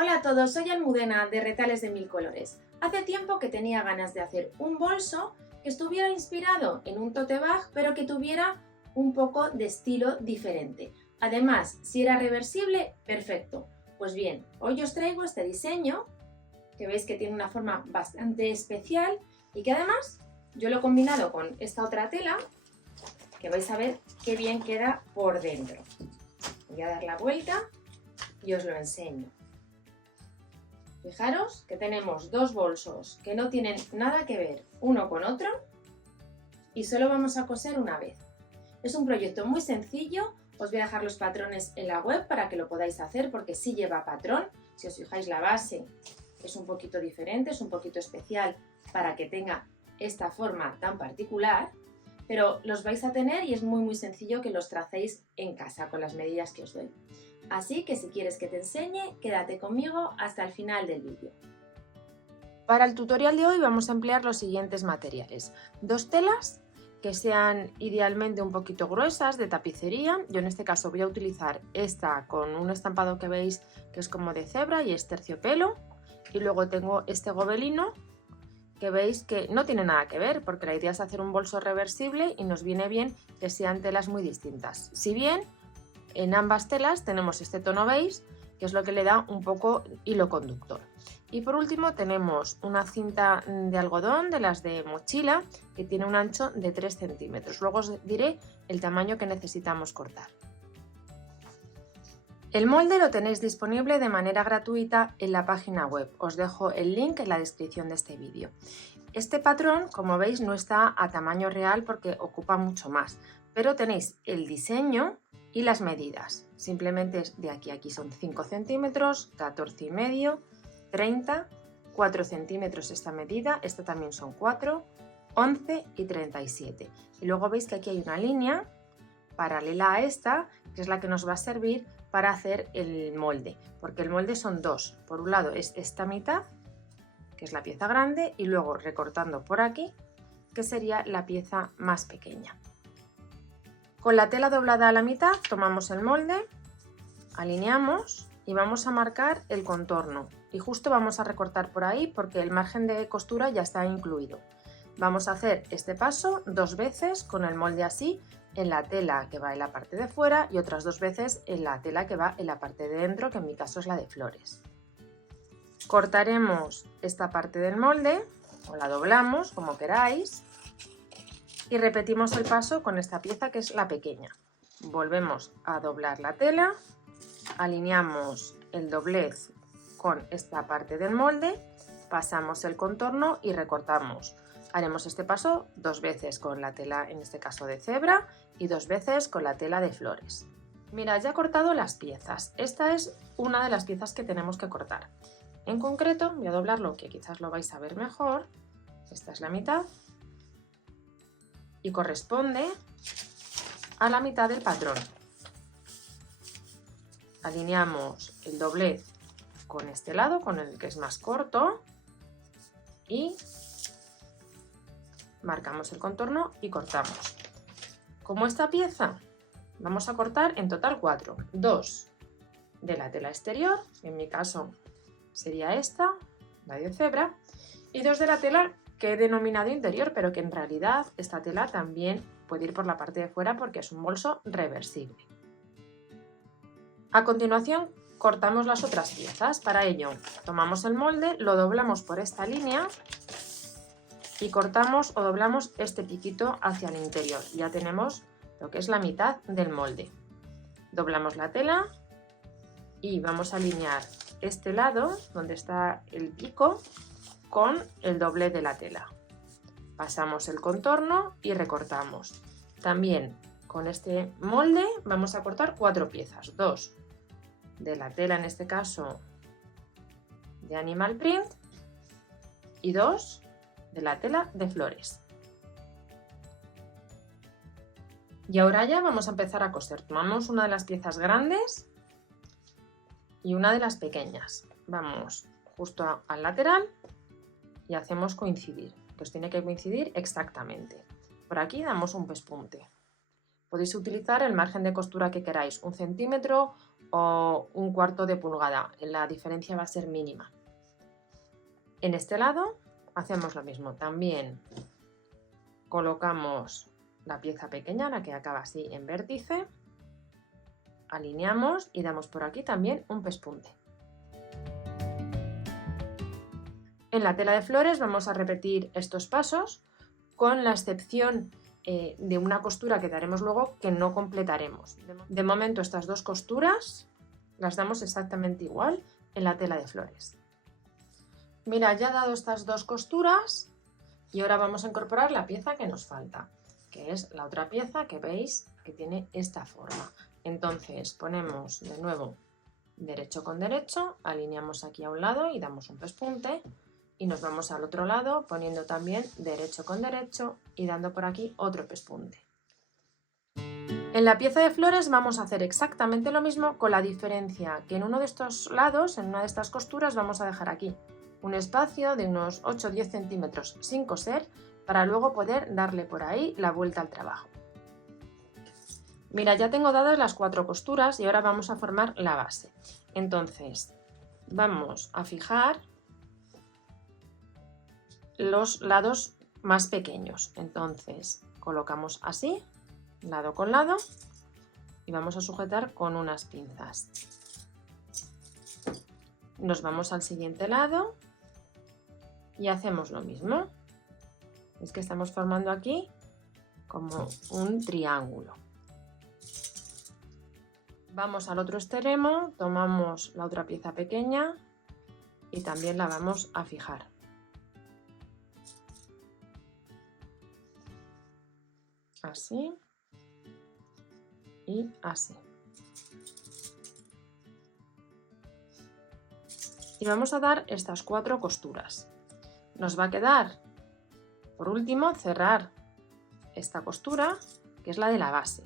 Hola a todos, soy Almudena de Retales de Mil Colores. Hace tiempo que tenía ganas de hacer un bolso que estuviera inspirado en un tote bag, pero que tuviera un poco de estilo diferente. Además, si era reversible, perfecto. Pues bien, hoy os traigo este diseño, que veis que tiene una forma bastante especial y que además yo lo he combinado con esta otra tela, que vais a ver qué bien queda por dentro. Voy a dar la vuelta y os lo enseño. Fijaros que tenemos dos bolsos que no tienen nada que ver uno con otro y solo vamos a coser una vez. Es un proyecto muy sencillo, os voy a dejar los patrones en la web para que lo podáis hacer porque sí lleva patrón. Si os fijáis, la base es un poquito diferente, es un poquito especial para que tenga esta forma tan particular, pero los vais a tener y es muy sencillo que los tracéis en casa con las medidas que os doy. Así que si quieres que te enseñe, quédate conmigo hasta el final del vídeo. Para el tutorial de hoy vamos a emplear los siguientes materiales. Dos telas que sean idealmente un poquito gruesas de tapicería. Yo en este caso voy a utilizar esta con un estampado que veis que es como de cebra y es terciopelo. Y luego tengo este gobelino que veis que no tiene nada que ver porque la idea es hacer un bolso reversible y nos viene bien que sean telas muy distintas. Si bien en ambas telas tenemos este tono beige, que es lo que le da un poco hilo conductor. Y por último tenemos una cinta de algodón de las de mochila que tiene un ancho de 3 centímetros. Luego os diré el tamaño que necesitamos cortar. El molde lo tenéis disponible de manera gratuita en la página web. Os dejo el link en la descripción de este vídeo. Este patrón, como veis, no está a tamaño real porque ocupa mucho más, pero tenéis el diseño y las medidas. Simplemente es de aquí a aquí son 5 centímetros, 14,5, 30, 4 centímetros esta medida, esta también son 4, 11 y 37. Y luego veis que aquí hay una línea paralela a esta, que es la que nos va a servir para hacer el molde, porque el molde son dos. Por un lado es esta mitad, que es la pieza grande, y luego recortando por aquí, que sería la pieza más pequeña. Con la tela doblada a la mitad tomamos el molde, alineamos y vamos a marcar el contorno. Y justo vamos a recortar por ahí porque el margen de costura ya está incluido. Vamos a hacer este paso 2 veces con el molde así en la tela que va en la parte de fuera y otras 2 veces en la tela que va en la parte de dentro, que en mi caso es la de flores. Cortaremos esta parte del molde o la doblamos como queráis. Y repetimos el paso con esta pieza que es la pequeña. Volvemos a doblar la tela, alineamos el doblez con esta parte del molde, pasamos el contorno y recortamos. Haremos este paso 2 veces con la tela, en este caso de cebra, y 2 veces con la tela de flores. Mirad, ya he cortado las piezas. Esta es una de las piezas que tenemos que cortar. En concreto, voy a doblarlo que quizás lo vais a ver mejor. Esta es la mitad. Y corresponde a la mitad del patrón. Alineamos el doblez con este lado, con el que es más corto, y marcamos el contorno y cortamos. Como esta pieza vamos a cortar en total 4, 2 de la tela exterior, en mi caso sería esta, la de cebra, y 2 de la tela que he denominado interior, pero que en realidad esta tela también puede ir por la parte de fuera porque es un bolso reversible. A continuación cortamos las otras piezas. Para ello tomamos el molde, lo doblamos por esta línea y cortamos o doblamos este piquito hacia el interior. Ya tenemos lo que es la mitad del molde. Doblamos la tela y vamos a alinear este lado donde está el pico con el doblez de la tela. Pasamos el contorno y recortamos. También con este molde vamos a cortar 4 piezas, 2 de la tela, en este caso de animal print, y 2 de la tela de flores. Y ahora ya vamos a empezar a coser. Tomamos una de las piezas grandes y una de las pequeñas. Vamos justo al lateral y hacemos coincidir, que os tiene que coincidir exactamente. Por aquí damos un pespunte. Podéis utilizar el margen de costura que queráis, 1 centímetro o 1/4 de pulgada, la diferencia va a ser mínima. En este lado hacemos lo mismo, también colocamos la pieza pequeña, la que acaba así en vértice, alineamos y damos por aquí también un pespunte. En la tela de flores vamos a repetir estos pasos, con la excepción de una costura que daremos luego que no completaremos. De momento estas 2 costuras las damos exactamente igual en la tela de flores. Mira, ya he dado estas 2 costuras y ahora vamos a incorporar la pieza que nos falta, que es la otra pieza que veis que tiene esta forma. Entonces ponemos de nuevo derecho con derecho, alineamos aquí a un lado y damos un pespunte. Y nos vamos al otro lado poniendo también derecho con derecho y dando por aquí otro pespunte. En la pieza de flores vamos a hacer exactamente lo mismo, con la diferencia que en uno de estos lados, en una de estas costuras, vamos a dejar aquí un espacio de unos 8 o 10 centímetros sin coser para luego poder darle por ahí la vuelta al trabajo. Mira, ya tengo dadas las 4 costuras y ahora vamos a formar la base. Entonces vamos a fijar los lados más pequeños. Entonces colocamos así, lado con lado, y vamos a sujetar con unas pinzas. Nos vamos al siguiente lado y hacemos lo mismo. Es que estamos formando aquí como un triángulo. Vamos al otro extremo, tomamos la otra pieza pequeña y también la vamos a fijar. Así y así. Y vamos a dar estas 4 costuras. Nos va a quedar, por último, cerrar esta costura, que es la de la base.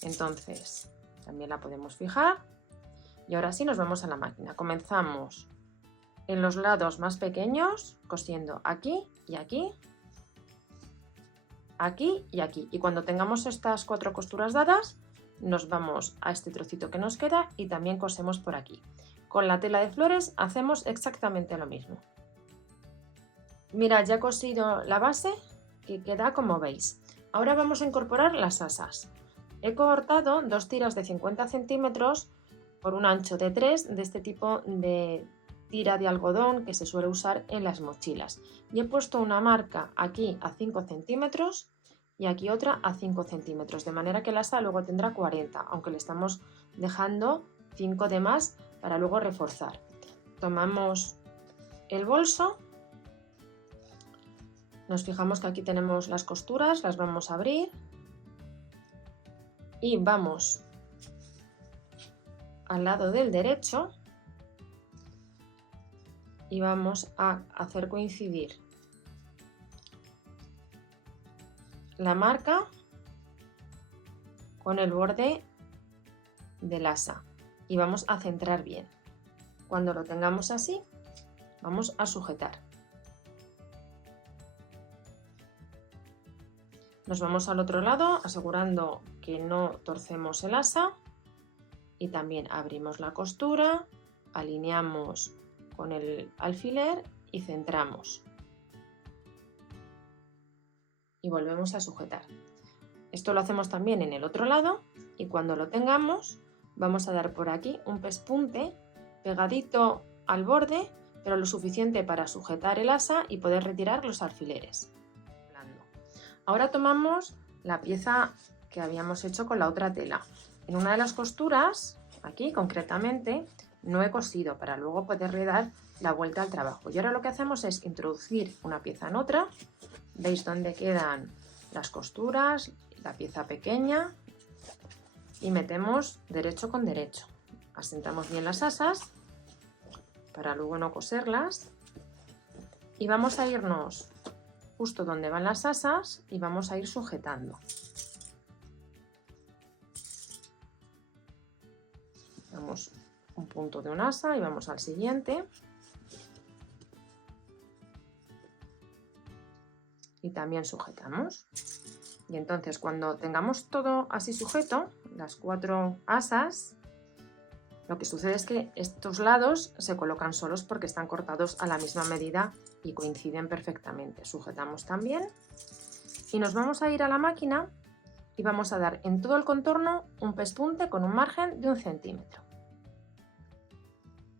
Entonces, también la podemos fijar. Y ahora sí nos vamos a la máquina. Comenzamos en los lados más pequeños, cosiendo aquí y aquí, aquí y aquí, y cuando tengamos estas 4 costuras dadas nos vamos a este trocito que nos queda y también cosemos por aquí. Con la tela de flores hacemos exactamente lo mismo. Mirad, ya he cosido la base, que queda como veis. Ahora vamos a incorporar las asas. He cortado 2 tiras de 50 centímetros por un ancho de 3 de este tipo de tira de algodón que se suele usar en las mochilas, y he puesto una marca aquí a 5 centímetros y aquí otra a 5 centímetros, de manera que el asa luego tendrá 40, aunque le estamos dejando 5 de más para luego reforzar. Tomamos el bolso, nos fijamos que aquí tenemos las costuras, las vamos a abrir y vamos al lado del derecho y vamos a hacer coincidir la marca con el borde del asa y vamos a centrar bien. Cuando lo tengamos así, vamos a sujetar. Nos vamos al otro lado asegurando que no torcemos el asa y también abrimos la costura, alineamos con el alfiler y centramos. Y volvemos a sujetar. Esto lo hacemos también en el otro lado y cuando lo tengamos vamos a dar por aquí un pespunte pegadito al borde, pero lo suficiente para sujetar el asa y poder retirar los alfileres. Ahora tomamos la pieza que habíamos hecho con la otra tela. En una de las costuras, aquí concretamente, no he cosido para luego poderle dar la vuelta al trabajo. Y ahora lo que hacemos es introducir una pieza en otra. ¿Veis dónde quedan las costuras? La pieza pequeña y metemos derecho con derecho. Asentamos bien las asas para luego no coserlas y vamos a irnos justo donde van las asas y vamos a ir sujetando. Damos un punto de un asa y vamos al siguiente. Y también sujetamos. Y entonces cuando tengamos todo así sujeto, las 4 asas, lo que sucede es que estos lados se colocan solos porque están cortados a la misma medida y coinciden perfectamente. Sujetamos también y nos vamos a ir a la máquina y vamos a dar en todo el contorno un pespunte con un margen de 1 centímetro.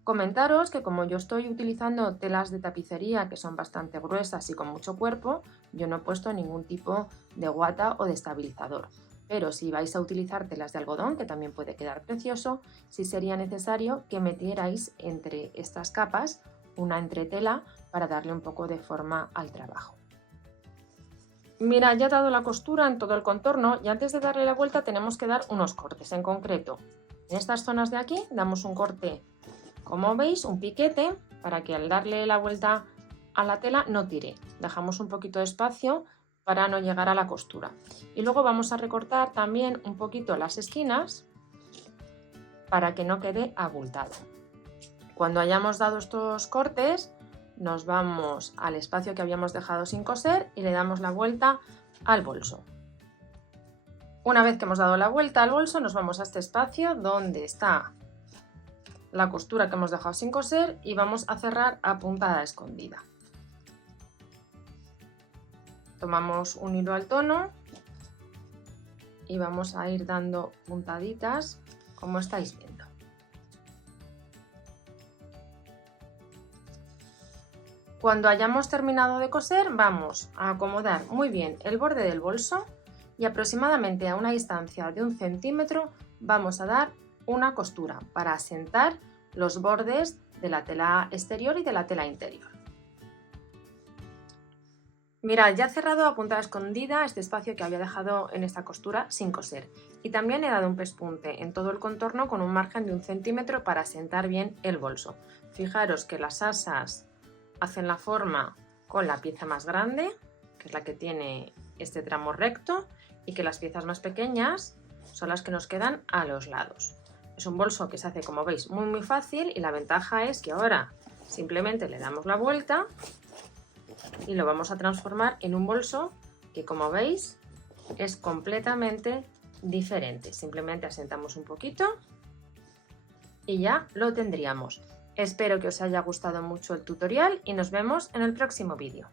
Comentaros que como yo estoy utilizando telas de tapicería que son bastante gruesas y con mucho cuerpo, yo no he puesto ningún tipo de guata o de estabilizador. Pero si vais a utilizar telas de algodón, que también puede quedar precioso, sí sería necesario que metierais entre estas capas una entretela para darle un poco de forma al trabajo. Mira, ya he dado la costura en todo el contorno y antes de darle la vuelta tenemos que dar unos cortes. En concreto, en estas zonas de aquí damos un corte, como veis, un piquete, para que al darle la vuelta a la tela no tire. Dejamos un poquito de espacio para no llegar a la costura. Y luego vamos a recortar también un poquito las esquinas para que no quede abultado. Cuando hayamos dado estos cortes, nos vamos al espacio que habíamos dejado sin coser y le damos la vuelta al bolso. Una vez que hemos dado la vuelta al bolso, nos vamos a este espacio donde está la costura que hemos dejado sin coser y vamos a cerrar a puntada escondida. Tomamos un hilo al tono y vamos a ir dando puntaditas como estáis viendo. Cuando hayamos terminado de coser, vamos a acomodar muy bien el borde del bolso y aproximadamente a una distancia de 1 centímetro vamos a dar una costura para asentar los bordes de la tela exterior y de la tela interior. Mirad, ya he cerrado a puntada escondida este espacio que había dejado en esta costura sin coser y también he dado un pespunte en todo el contorno con un margen de 1 centímetro para asentar bien el bolso. Fijaros que las asas hacen la forma con la pieza más grande, que es la que tiene este tramo recto, y que las piezas más pequeñas son las que nos quedan a los lados. Es un bolso que se hace, como veis, muy fácil y la ventaja es que ahora simplemente le damos la vuelta y lo vamos a transformar en un bolso que, como veis, es completamente diferente. Simplemente asentamos un poquito y ya lo tendríamos. Espero que os haya gustado mucho el tutorial y nos vemos en el próximo vídeo.